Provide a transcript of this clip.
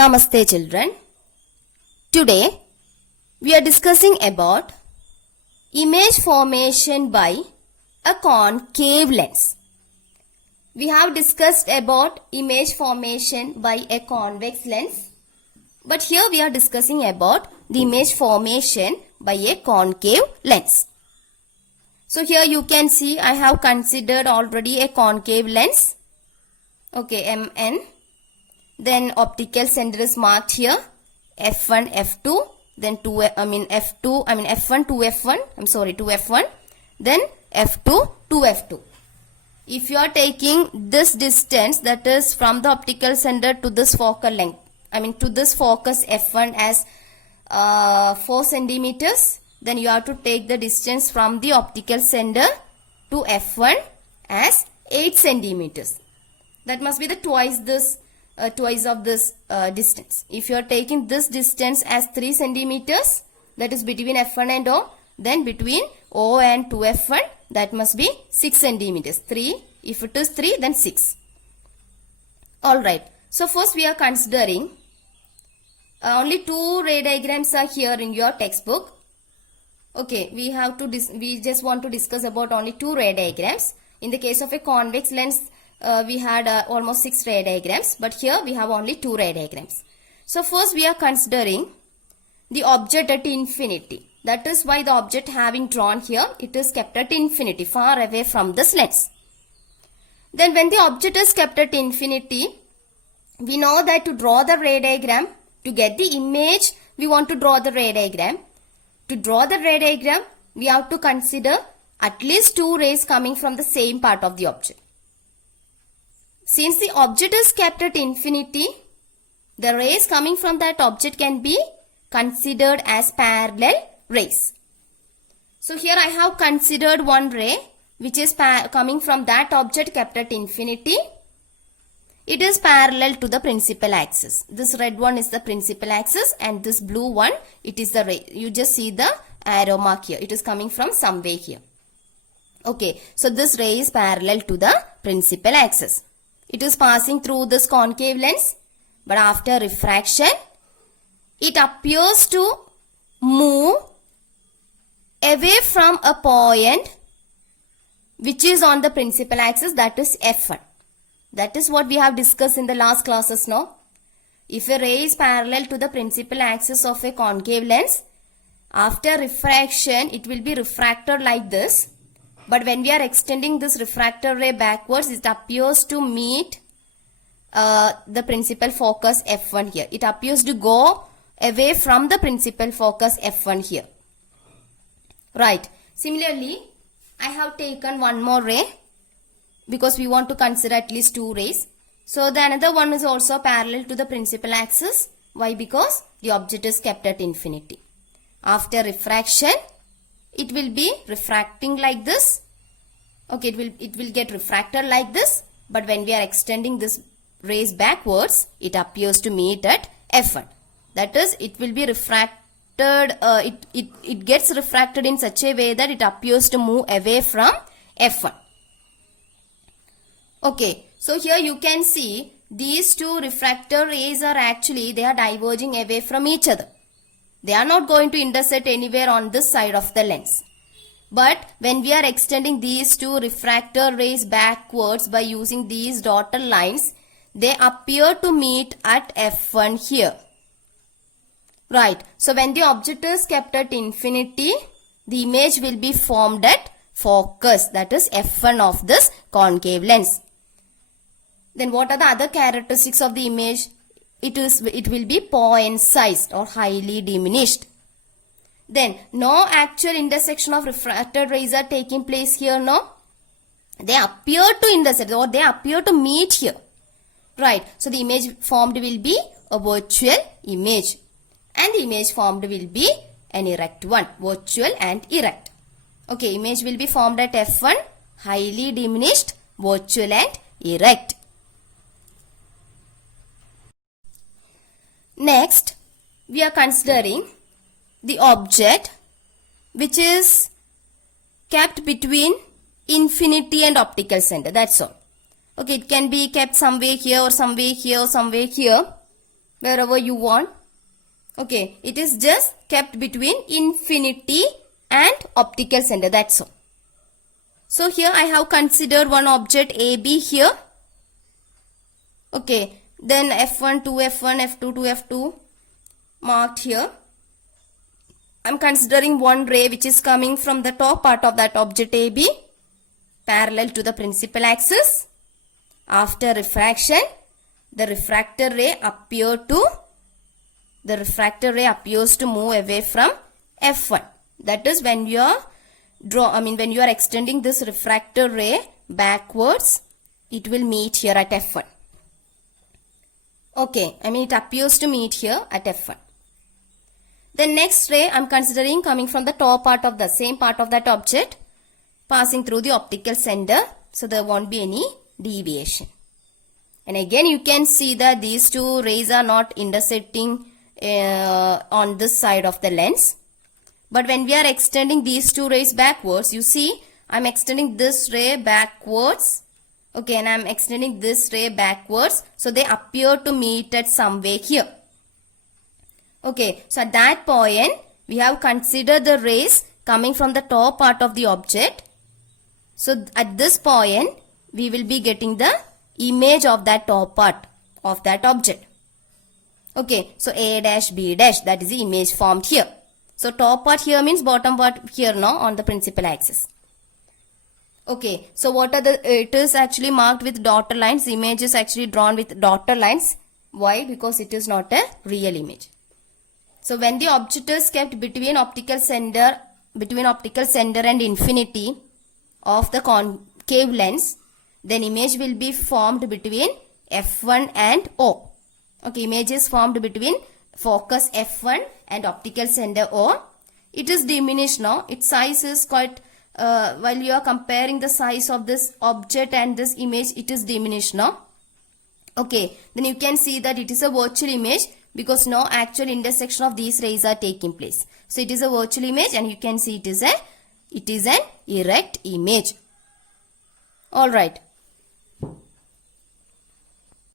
Namaste children. Today we are discussing about image formation by a concave lens. We have discussed about image formation by a convex lens, but here we are discussing about the image formation by a concave lens. So here you can see I have considered already a concave lens. Okay, MN. Then optical center is marked here, F1, F2, then F1 to F1, to F1, then F2 to F2. If you are taking this distance, that is from the optical center to this focal length, to this focus F1 as 4 centimeters, then you have to take the distance from the optical center to F1 as 8 centimeters. That must be the twice of this distance. If you are taking this distance as 3 centimeters, that is between F1 and O, then between O and 2F1, that must be 6 centimeters. 3, if it is 3, then 6. Alright, so first we are considering only 2 ray diagrams are here in your textbook. Okay, we just want to discuss about only 2 ray diagrams. In the case of a convex lens, we had almost 6 ray diagrams, but here we have only 2 ray diagrams. So first we are considering the object at infinity. That is why the object having drawn here, it is kept at infinity, far away from this lens. Then when the object is kept at infinity, we know that to draw the ray diagram, to get the image, we want to draw the ray diagram. To draw the ray diagram, we have to consider at least 2 rays coming from the same part of the object. Since the object is kept at infinity, the rays coming from that object can be considered as parallel rays. So here I have considered one ray which is coming from that object kept at infinity. It is parallel to the principal axis. This red one is the principal axis and this blue one, it is the ray. You just see the arrow mark here. It is coming from somewhere here. Okay, so this ray is parallel to the principal axis. It is passing through this concave lens, but after refraction, it appears to move away from a point which is on the principal axis, that is F1. That is what we have discussed in the last classes now. If a ray is parallel to the principal axis of a concave lens, after refraction, it will be refracted like this. But when we are extending this refractor ray backwards, it appears to meet the principal focus F1 here. It appears to go away from the principal focus F1 here. Right. Similarly, I have taken one more ray because we want to consider at least 2 rays. So the another one is also parallel to the principal axis. Why? Because the object is kept at infinity. After refraction, it will be refracting like this. Okay, it will get refracted like this. But when we are extending this rays backwards, it appears to meet at F1. That is, it will be refracted. It gets refracted in such a way that it appears to move away from F1. Okay, so here you can see these 2 refractor rays are actually, they are diverging away from each other. They are not going to intersect anywhere on this side of the lens. But when we are extending these 2 refractor rays backwards by using these dotted lines, they appear to meet at F1 here. Right. So when the object is kept at infinity, the image will be formed at focus, that is F1 of this concave lens. Then what are the other characteristics of the image? It will be point sized or highly diminished. Then no actual intersection of refracted rays are taking place here, no? They appear to intersect or they appear to meet here. Right. So the image formed will be a virtual image. And the image formed will be an erect one. Virtual and erect. Okay, image will be formed at F1, highly diminished, virtual and erect. Next, we are considering the object which is kept between infinity and optical center. That's all. Okay, it can be kept somewhere here or somewhere here or somewhere here. wherever you want. Okay, it is just kept between infinity and optical center, that's all. So here I have considered one object AB here. Okay, then F1 to F1, F2 to F2 marked here. I'm considering one ray which is coming from the top part of that object AB parallel to the principal axis. After refraction, the refractor ray appears to move away from F1. That is when you are when you are extending this refractor ray backwards, it will meet here at F1. Okay, it appears to meet here at F1. The next ray I am considering coming from the top part of the same part of that object, passing through the optical center, so there won't be any deviation. And again you can see that these two rays are not intersecting on this side of the lens. But when we are extending these two rays backwards, you see I am extending this ray backwards. Okay, and I am extending this ray backwards, so they appear to meet at somewhere here. Okay, so at that point, we have considered the rays coming from the top part of the object. So at this point, we will be getting the image of that top part of that object. Okay, so A dash, B dash, that is the image formed here. So top part here means bottom part here now on the principal axis. Okay, so what are it is actually marked with dotted lines. The image is actually drawn with dotted lines. Why? Because it is not a real image. So when the object is kept between optical center and infinity of the concave lens, then image will be formed between F1 and O. Okay, image is formed between focus F1 and optical center O. It is diminished now. Its size is quite, while you are comparing the size of this object and this image, it is diminished now. Okay, then you can see that it is a virtual image, because no actual intersection of these rays are taking place. So it is a virtual image, and you can see it is an erect image. Alright.